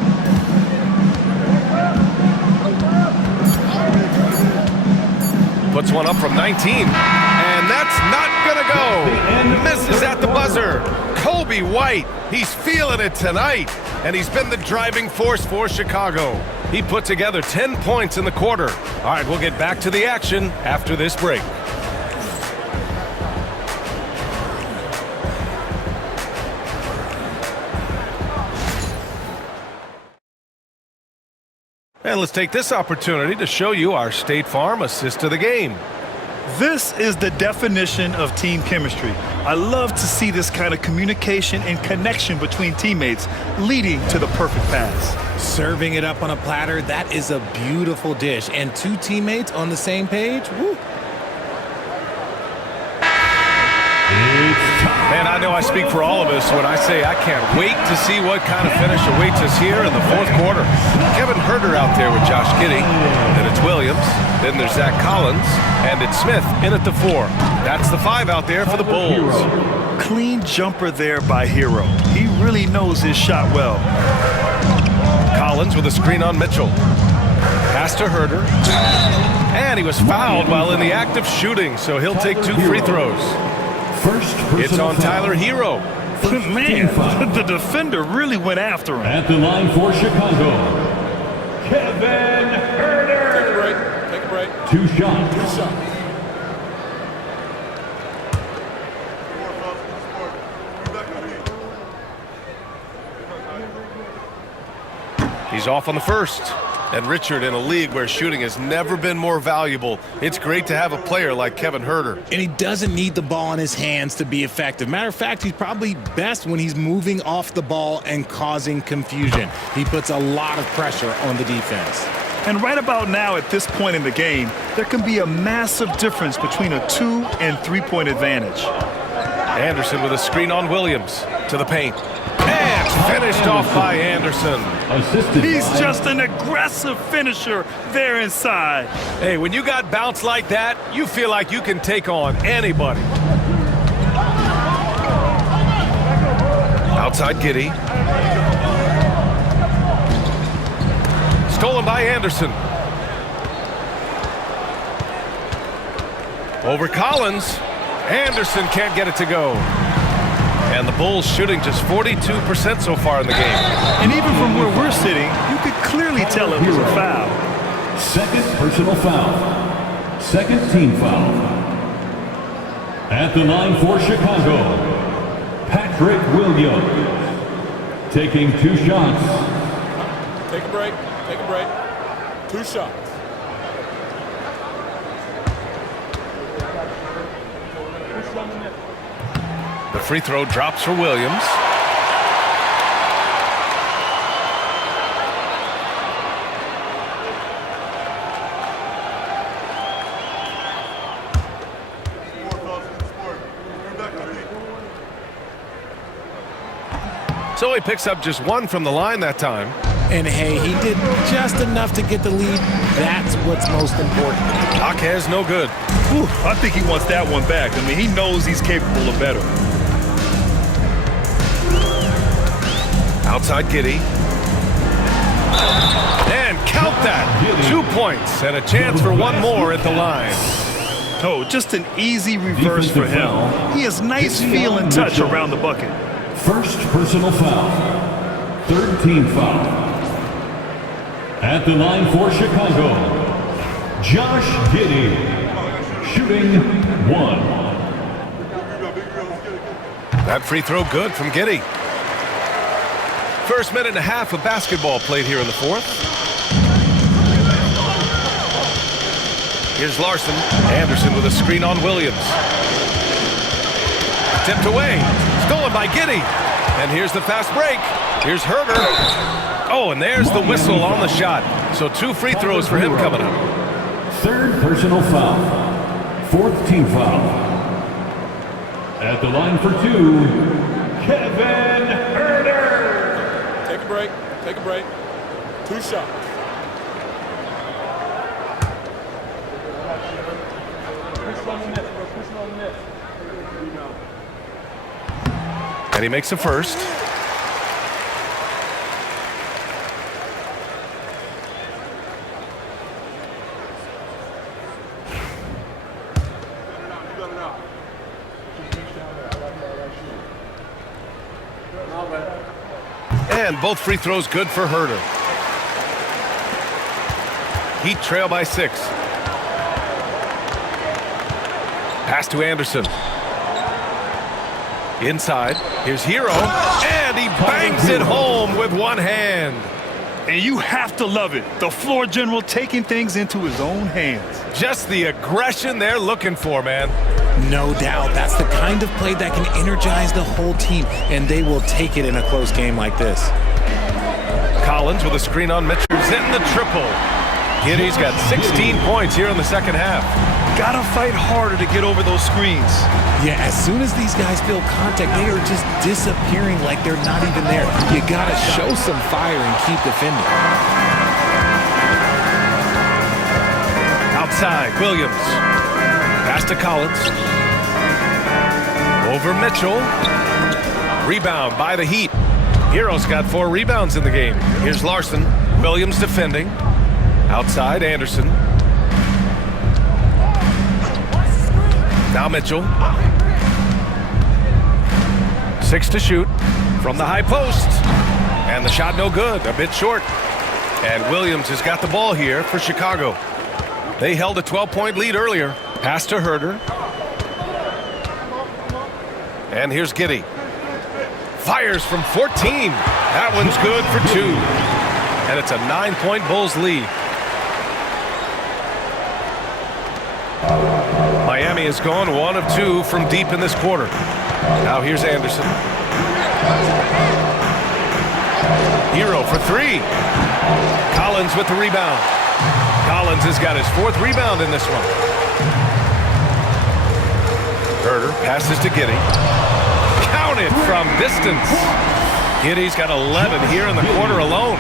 Puts one up from 19. And that's not going to go. Misses at the buzzer. Kobe White. He's feeling it tonight. And he's been the driving force for Chicago. He put together 10 points in the quarter. All right, we'll get back to the action after this break. And let's take this opportunity to show you our State Farm assist of the game. This is the definition of team chemistry. I love to see this kind of communication and connection between teammates leading to the perfect pass. Serving it up on a platter, that is a beautiful dish. And 2 teammates on the same page, woo. Man, I know I speak for all of us when I say I can't wait to see what kind of finish awaits us here in the fourth quarter. Kevin Herter out there with Josh Giddey, and it's Williams. Williams. Then there's Zach Collins, and it's Smith in at the 4. That's the 5 out there for the Bulls. Clean jumper there by Hero. He really knows his shot well. Collins with a screen on Mitchell. Pass to Herder. And he was fouled while in the act of shooting, so he'll take 2 free throws. It's on Tyler Hero. Man, the defender really went after him. At the line for Chicago, Kevin Herder. Take a break. 2 shots. He's off on the first. And Richard, in a league where shooting has never been more valuable, it's great to have a player like Kevin Herder. And he doesn't need the ball in his hands to be effective. Matter of fact, he's probably best when he's moving off the ball and causing confusion. He puts a lot of pressure on the defense. And right about now, at this point in the game, there can be a massive difference between a 2- and 3-point advantage. Anderson with a screen on Williams to the paint. And finished off by Anderson. He's just an aggressive finisher there inside. Hey, when you got bounce like that, you feel like you can take on anybody. Outside Giddey. Stolen by Anderson. Over Collins. Anderson can't get it to go. And the Bulls shooting just 42% so far in the game. And even from where we're sitting, you could clearly tell it was a foul. Second personal foul. Second team foul. At the line for Chicago, Patrick Williams. Taking 2 shots. Take a break. Take a break. 2 shots. The free throw drops for Williams. So he picks up just 1 from the line that time. And hey, he did just enough to get the lead. That's what's most important. Jaquez no good. Whew, I think he wants that one back. I mean, he knows he's capable of better. Outside Giddey. And count that. 2 points and a chance for 1 more at the line. Oh, just an easy reverse for him. He has nice feel and touch around the bucket. First personal foul. Third team foul. At the line for Chicago, Josh Giddey. Shooting 1. That free throw good from Giddey. First minute and a half of basketball played here in the 4th. Here's Larson. Anderson with a screen on Williams. Tipped away. Stolen by Giddey. And here's the fast break. Here's Herder. Oh, and there's the whistle on the shot. So 2 free throws for him coming up. Third personal foul. Fourth team foul. At the line for 2, Kevin Herder. Take a break. Take a break. 2 shots. And he makes a first. And both free throws good for Herder. Heat trail by 6. Pass to Anderson. Inside. Here's Hero. And he bangs it home with 1 hand. And you have to love it. The floor general taking things into his own hands. Just the aggression they're looking for, man. No doubt. That's the kind of play that can energize the whole team, and they will take it in a close game like this. Collins with a screen on Mitchell. In the triple. Giddey's got 16 points here in the second half. Gotta fight harder to get over those screens. Yeah, as soon as these guys feel contact, they are just disappearing like they're not even there. You gotta show some fire and keep defending. Outside, Williams. Pass to Collins. Over Mitchell. Rebound by the Heat. Hero's got 4 rebounds in the game. Here's Larson. Williams defending. Outside, Anderson. Now Mitchell. 6 to shoot from the high post. And the shot no good, a bit short. And Williams has got the ball here for Chicago. They held a 12-point lead earlier. Pass to Herter. And here's Giddey. Fires from 14. That one's good for 2. And it's a 9-point Bulls lead. Miami has gone 1 of 2 from deep in this quarter. Now here's Anderson. Hero for 3. Collins with the rebound. Collins has got his 4th rebound in this one. Herter passes to Giddey. Counted from distance. Giddey's got 11 here in the quarter alone.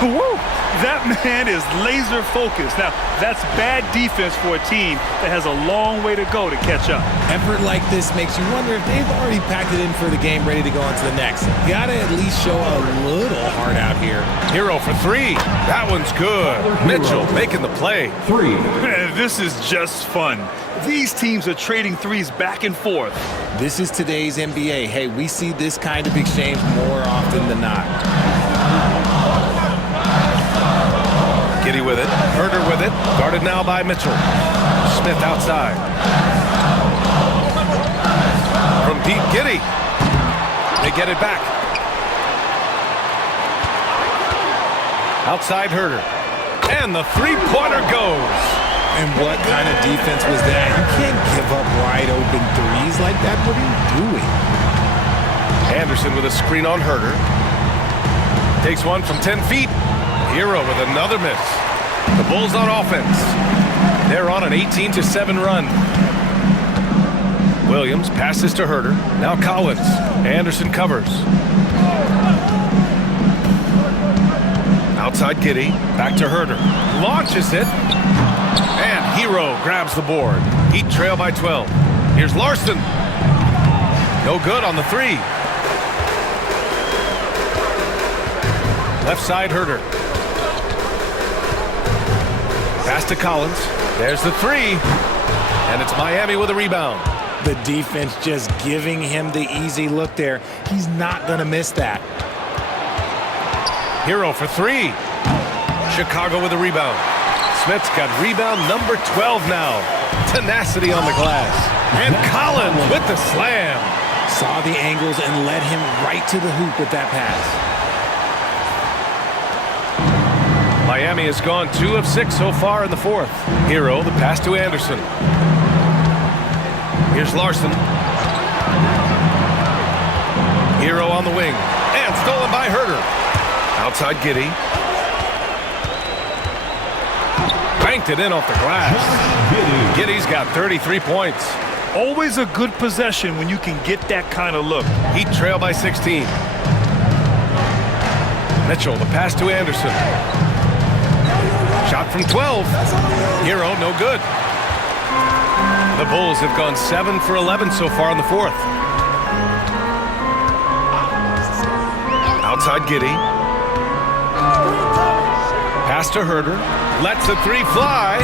Woo! That man is laser focused. Now, that's bad defense for a team that has a long way to go to catch up. Effort like this makes you wonder if they've already packed it in for the game, ready to go on to the next. Gotta at least show a little heart out here. Hero for 3. That one's good. Mitchell making the play. 3. Man, this is just fun. These teams are trading threes back and forth. This is today's NBA. Hey, we see this kind of exchange more often than not. Giddey with it. Herter with it. Guarded now by Mitchell. Smith outside. From deep, Giddey. They get it back. Outside Herter. And the 3-pointer goes. And what kind of defense was that? You can't give up wide open threes like that. What are you doing? Anderson with a screen on Herter. Takes one from 10 feet. Hero with another miss. The Bulls on offense. They're on an 18-7 run. Williams passes to Herter. Now Collins. Anderson covers. Outside Giddey. Back to Herter. Launches it. And Hero grabs the board. Heat trail by 12. Here's Larson. No good on the 3. Left side Herter. Pass to Collins. There's the 3. And it's Miami with a rebound. The defense just giving him the easy look there. He's not going to miss that. Hero for 3. Chicago with a rebound. Smith's got rebound number 12 now. Tenacity on the glass. And Collins with the slam. Saw the angles and led him right to the hoop with that pass. Miami has gone 2 of 6 so far in the 4th. Hero, the pass to Anderson. Here's Larson. Hero on the wing. And stolen by Herter. Outside Giddey. Banked it in off the glass. Giddey's got 33 points. Always a good possession when you can get that kind of look. Heat trail by 16. Mitchell, the pass to Anderson. Shot from 12. Hero, no good. The Bulls have gone 7 for 11 so far in the 4th. Outside Giddey. Pass to Herter. Lets the 3 fly.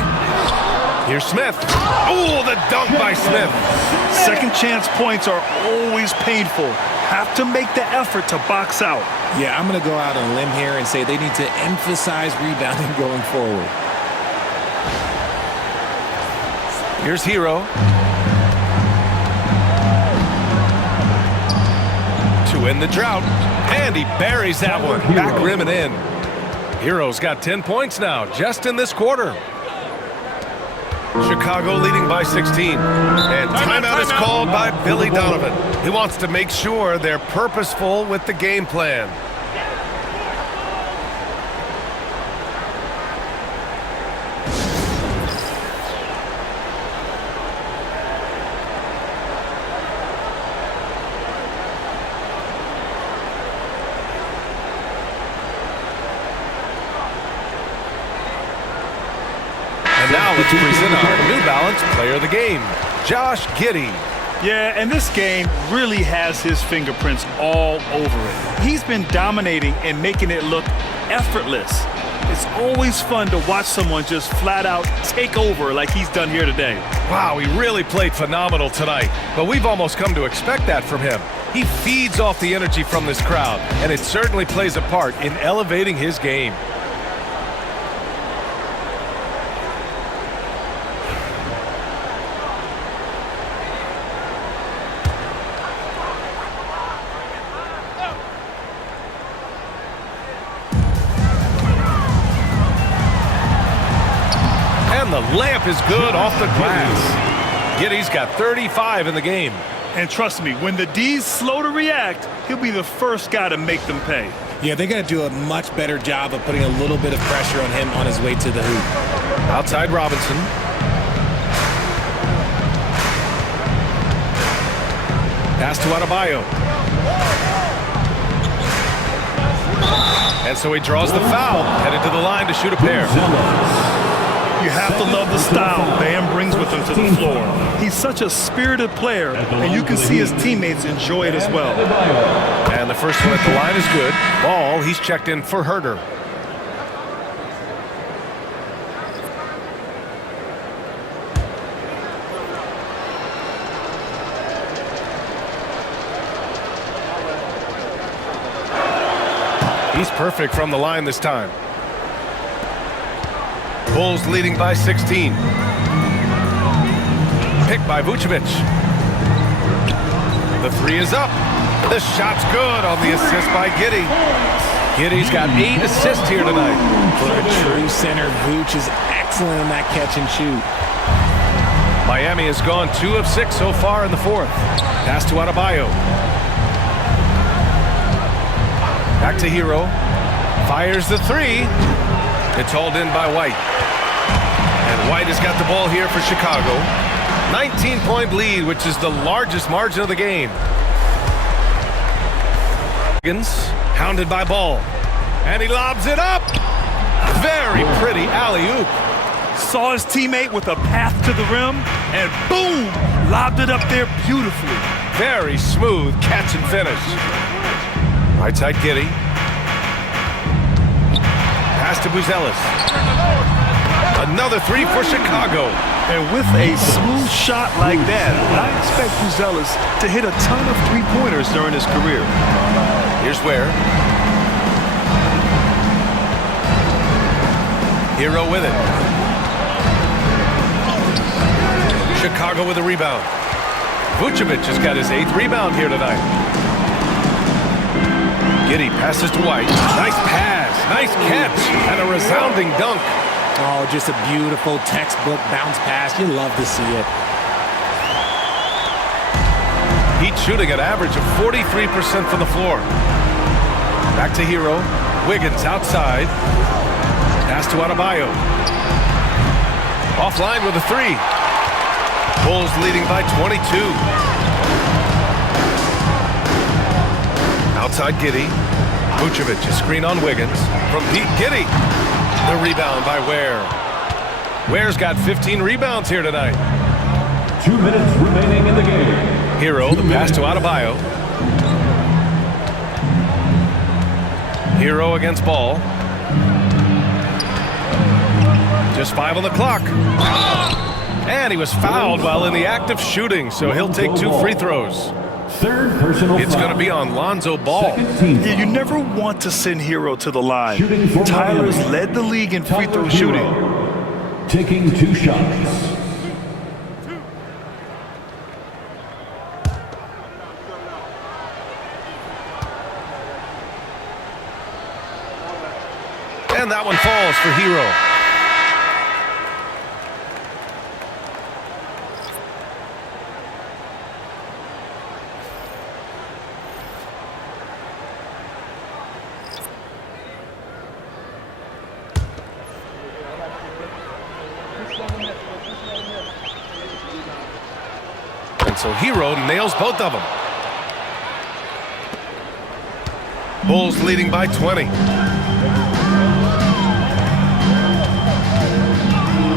Here's Smith. Oh, the dunk by Smith. Second chance points are always painful. Have to make the effort to box out. Yeah, I'm going to go out on a limb here and say they need to emphasize rebounding going forward. Here's Hero. To end the drought. And he buries that one. Back rim and in. Hero's got 10 points now, just in this quarter. Chicago leading by 16. And timeout is called by Billy Donovan. He wants to make sure they're purposeful with the game plan. And now let's present our New Balance Player of the Game, Josh Giddey. Yeah, and this game really has his fingerprints all over it. He's been dominating and making it look effortless. It's always fun to watch someone just flat out take over like he's done here today. Wow, he really played phenomenal tonight, but we've almost come to expect that from him. He feeds off the energy from this crowd, and it certainly plays a part in elevating his game. And the layup is good off the glass. Giddey's got 35 in the game. And trust me, when the D's slow to react, he'll be the first guy to make them pay. Yeah, they got to do a much better job of putting a little bit of pressure on him on his way to the hoop. Outside Robinson. Pass to Adebayo. And so he draws the foul, headed to the line to shoot a pair. You have to love the style Bam brings with him to the floor. He's such a spirited player, and you can see his teammates enjoy it as well. And the first one at the line is good. Ball, he's checked in for Herter. He's perfect from the line this time. Bulls leading by 16. Picked by Vucevic. The three is up. The shot's good on the assist by Giddey. Giddey's got 8 assists here tonight. For a true center, Vooch is excellent in that catch and shoot. Miami has gone 2 of 6 so far in the fourth. Pass to Adebayo. Back to Hero. Fires the three. It's hauled in by White. And White has got the ball here for Chicago. 19-point lead, which is the largest margin of the game. Wiggins, hounded by Ball. And he lobs it up. Very pretty alley-oop. Saw his teammate with a path to the rim, and boom, lobbed it up there beautifully. Very smooth catch and finish. Right side Giddey. Pass to Buzelis. Another three for Chicago. And with a smooth shot like that, I expect Buzelis to hit a ton of three-pointers during his career. Here's where. Hero with it. Chicago with a rebound. Vucevic has got his 8th rebound here tonight. Giddey passes to White. Nice pass, nice catch, and a resounding dunk. Oh, just a beautiful textbook bounce pass. You love to see it. Heat shooting an average of 43% from the floor. Back to Hero. Wiggins outside. Pass to Adebayo. Offline with a three. Bulls leading by 22. Outside Giddey. Vucevic, a screen on Wiggins. From deep, Giddey. The rebound by Ware. Ware's got 15 rebounds here tonight. 2 minutes remaining in the game. Hero, the pass to Adebayo. Hero against Ball. Just 5 on the clock. And he was fouled while in the act of shooting, so he'll take 2 free throws. Third personal It's foul. going to be on Lonzo Ball. Yeah, you never want to send Hero to the line. Tyler's led the league in free throw shooting. Taking 2 shots. And that one falls for Hero. And so Hero nails both of them. Bulls leading by 20.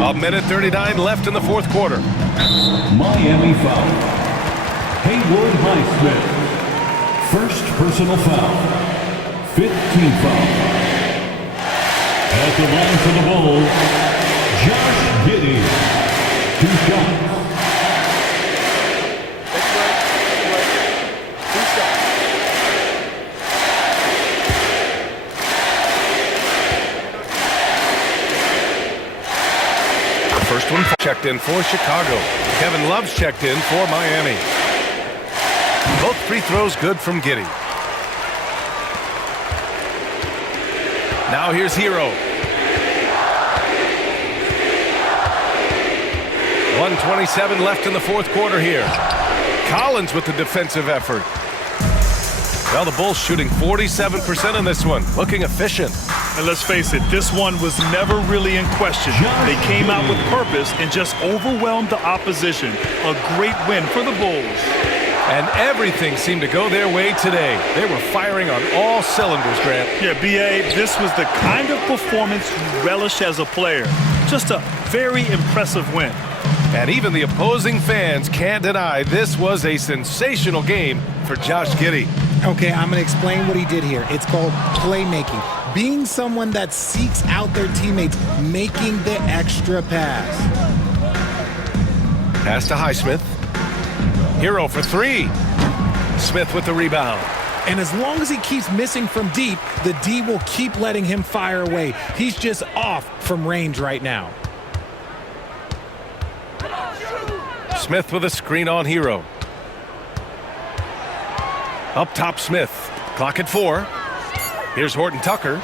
A minute 39 left in the fourth quarter. Miami foul. Haywood Highsmith. First personal foul. 15th foul. At the line for the Bulls, Josh Giddey. 2 shots. First one checked in for Chicago. Kevin Love's checked in for Miami. Both free throws good from Giddey. Now here's Hero. 1:27 left in the fourth quarter here. Collins with the defensive effort. Well, the Bulls shooting 47% in this one. Looking efficient. And let's face it, this one was never really in question. They came out with purpose and just overwhelmed the opposition. A great win for the Bulls. And everything seemed to go their way today. They were firing on all cylinders, Grant. Yeah, B.A., this was the kind of performance you relish as a player. Just a very impressive win. And even the opposing fans can't deny this was a sensational game for Josh Giddey. Okay, I'm going to explain what he did here. It's called playmaking. Being someone that seeks out their teammates, making the extra pass. Pass to Highsmith. Hero for 3. Smith with the rebound. And as long as he keeps missing from deep, the D will keep letting him fire away. He's just off from range right now. Smith with a screen on Hero. Up top, Smith. Clock at 4. Here's Horton Tucker.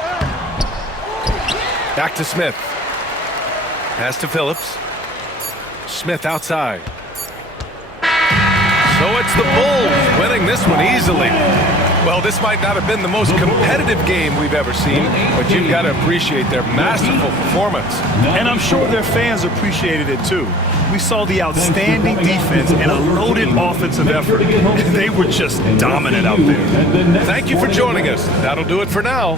Back to Smith. Pass to Phillips. Smith outside. So it's the Bulls winning this one easily. Well, this might not have been the most competitive game we've ever seen, but you've got to appreciate their masterful performance. And I'm sure their fans appreciated it too. We saw the outstanding defense and a loaded offensive effort. They were just dominant out there. Thank you for joining us. That'll do it for now.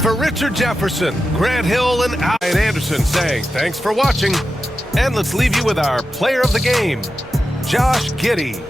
For Richard Jefferson, Grant Hill, and Ryan Anderson saying thanks for watching. And let's leave you with our player of the game, Josh Giddey.